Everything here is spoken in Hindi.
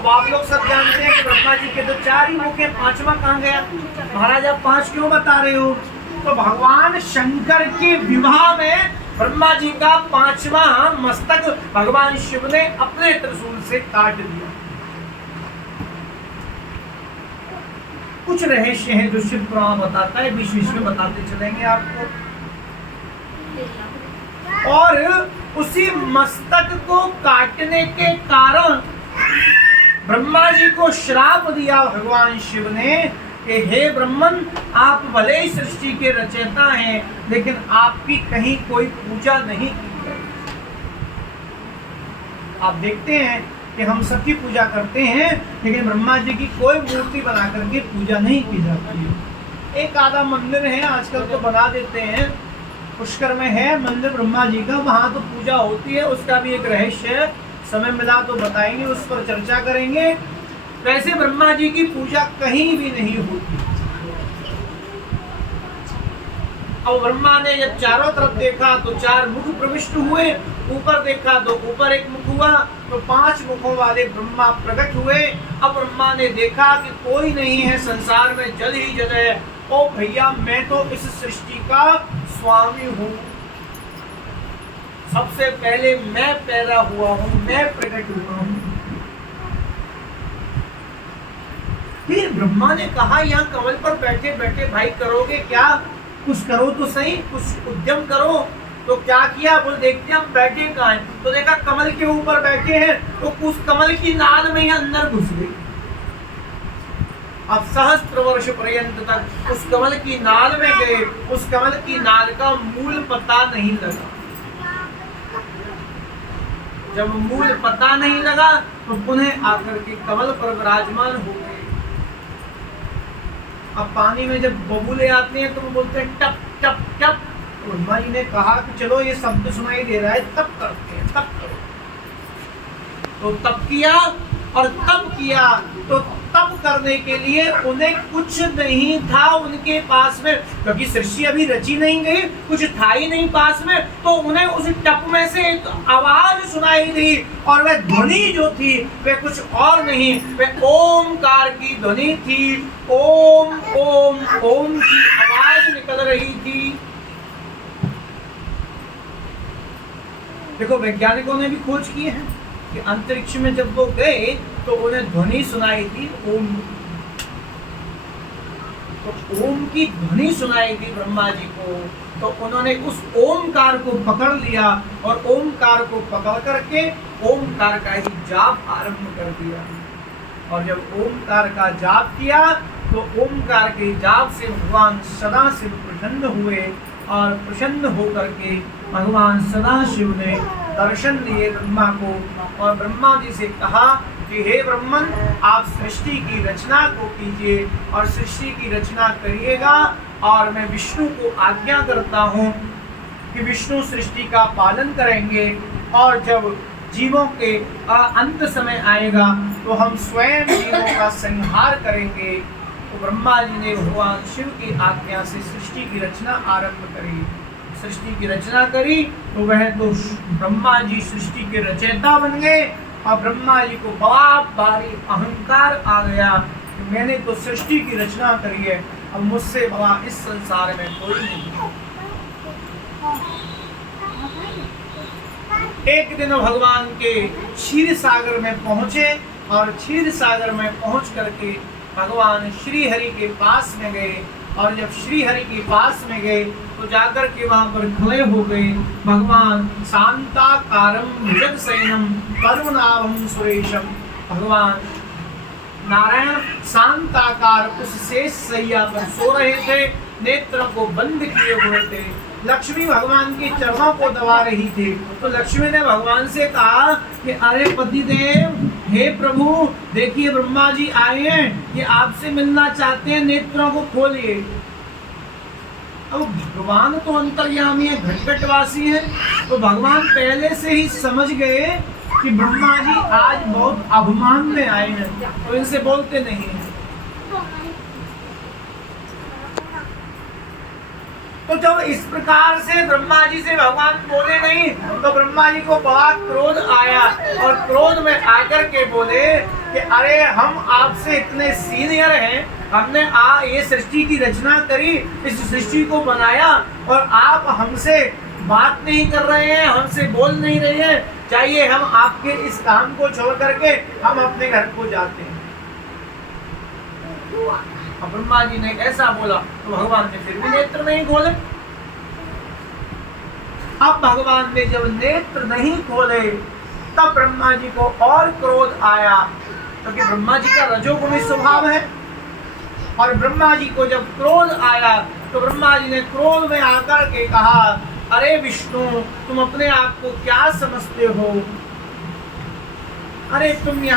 अब आप लोग सब जानते हैं कि ब्रह्मा जी के तो 4 ही मुख हैं, 5वां कहाँ गया? महाराज आप 5 क्यों बता रहे हो? तो भगवान शंकर के विवाह में ब्रह्मा जी का 5वां मस्तक भगवान शिव ने अपने त्रिशूल से काट दिया। कुछ रहस्य हैं जो शिव पुराण बताता है, बीच में बताते चलेंगे आपको। और उसी मस्तक को काटने के कारण ब्रह्मा जी को श्राप दिया भगवान शिव ने कि हे ब्रह्मन, आप भले ही सृष्टि के रचयिता हैं, लेकिन आपकी कहीं कोई पूजा नहीं की जाती। आप देखते हैं कि हम सबकी पूजा करते हैं, लेकिन ब्रह्मा जी की कोई मूर्ति बना करके पूजा नहीं की जाती है। एक आधा मंदिर है आजकल तो बना देते हैं, पुष्कर में है मंदिर ब्रह्मा जी का, वहां तो पूजा होती है, उसका भी एक रहस्य है, समय मिला तो बताएंगे, उस पर चर्चा करेंगे। वैसे ब्रह्मा जी की पूजा कहीं भी नहीं होती। अब ब्रह्मा ने जब चारों तरफ देखा तो 4 मुख प्रविष्ट हुए, ऊपर देखा तो ऊपर एक मुख हुआ, तो 5 मुखों वाले ब्रह्मा प्रकट हुए। अब ब्रह्मा ने देखा कि कोई नहीं है संसार में, जल ही जल है। ओ भैया, मैं तो इस सृष्टि का स्वामी हूँ, सबसे पहले मैं पैदा हुआ हूँ, मैं प्रकट हुआ हूँ। फिर ब्रह्मा ने कहा, यहाँ कमल पर बैठे बैठे भाई करोगे क्या? कुछ करो तो सही, कुछ उद्यम करो। तो क्या किया? बोले देखते हम बैठे कहाँ हैं, तो देखा कमल के ऊपर बैठे हैं, तो उस कमल की नाल में ही अंदर घुस गई। अब सहस्त्र वर्ष पर्यंत तक उस कमल की नाल में गए, उस कमल की नाल का मूल पता नहीं लगा। जब मूल पता नहीं लगा तो पुनः आकर के कमल पर विराजमान हो गए। अब पानी में जब बबूले आते हैं तो वो बोलते हैं टप टप टप। तो ब्रह्मा जी ने कहा कि चलो ये शब्द सुनाई दे रहा है, तब करते हैं, तब करो। तो तब किया, और तब किया तो तब करने के लिए उन्हें कुछ नहीं था उनके पास में, क्योंकि सृष्टि अभी रची नहीं गई, कुछ था ही नहीं पास में। तो उन्हें उस टप में से एक आवाज सुनाई दी, और वह ध्वनि जो थी वह कुछ और नहीं, वह ओमकार की ध्वनि थी। ओम ओम ओम की आवाज निकल रही थी। देखो, वैज्ञानिकों ने भी खोज की है कि अंतरिक्ष में जब वो गए तो उन्हें ध्वनि सुनाई थी ओम। तो ओम की ध्वनि सुनाई थी ब्रह्मा जी को, तो उन्होंने उस ओमकार को पकड़ लिया, और ओमकार को पकड़ करके ओमकार का ही जाप आरंभ कर दिया। और जब ओमकार का जाप किया तो ओमकार के जाप से भगवान सदाशिव प्रसन्न हुए, और प्रसन्न होकर के भगवान सदाशिव ने दर्शन दिए ब्रह्मा को, और ब्रह्मा जी से कहा कि हे ब्रह्मन, आप सृष्टि की रचना को कीजिए, और सृष्टि की रचना करिएगा, और मैं विष्णु को आज्ञा करता हूँ कि विष्णु सृष्टि का पालन करेंगे, और जब जीवों के अंत समय आएगा तो हम स्वयं जीवों का संहार करेंगे। तो ब्रह्मा जी ने भगवान शिव की आज्ञा से सृष्टि की रचना आरंभ करी। सृष्टि की रचना करी तो वह तो ब्रह्मा जी सृष्टि के रचयिता बन गए, और ब्रह्मा जी को बड़ा भारी अहंकार आ गया कि मैंने तो सृष्टि की रचना करी है, अब मुझसे बड़ा इस संसार में कोई नहीं। एक दिन भगवान के क्षीर सागर में पहुंचे, और क्षीर सागर में पहुंच करके भगवान श्री हरि के पास में गए, और जब श्री हरि के पास में गए तो जाकर के वहां पर खड़े हो गए। भगवान शांताकारं भुजगशयनं करुणाभं सुरेशम, भगवान नारायण शांताकार उस शेष सैया पर सो रहे थे, नेत्रों को बंद किए हुए थे। लक्ष्मी भगवान के चरणों को दबा रही थी, तो लक्ष्मी ने भगवान से कहा कि अरे पतिदेव, हे प्रभु, देखिए ब्रह्मा जी आए हैं, ये आपसे मिलना चाहते हैं, नेत्रों को खोलिए। अब भगवान तो अंतर्यामी है, घटघटवासी है, तो भगवान पहले से ही समझ गए कि ब्रह्मा जी आज बहुत अभिमान में आए हैं, तो इनसे बोलते नहीं हैं। तो जब इस प्रकार से ब्रह्मा जी से भगवान बोले नहीं, तो ब्रह्मा जी को बड़ा क्रोध आया, और क्रोध में आकर के बोले कि अरे हम आपसे इतने सीनियर हैं, हमने ये सृष्टि की रचना करी, इस सृष्टि को बनाया और आप हमसे बात नहीं कर रहे हैं, हमसे बोल नहीं रहे हैं, चाहिए हम आपके इस काम को छोड़ करके हम अपने घर को जाते हैं। अब ब्रह्मा जी ने ऐसा बोला तो भगवान ने फिर भी नेत्र नहीं खोले। अब भगवान ने जब नेत्र नहीं खोले तब ब्रह्मा जी को और क्रोध आया, क्योंकि ब्रह्मा जी का रजोगुणी स्वभाव है। और ब्रह्मा जी को जब क्रोध आया तो ब्रह्मा जी ने क्रोध में आकर के कहा, अरे विष्णु, तुम अपने आप को क्या समझते हो? अरे तुम यहाँ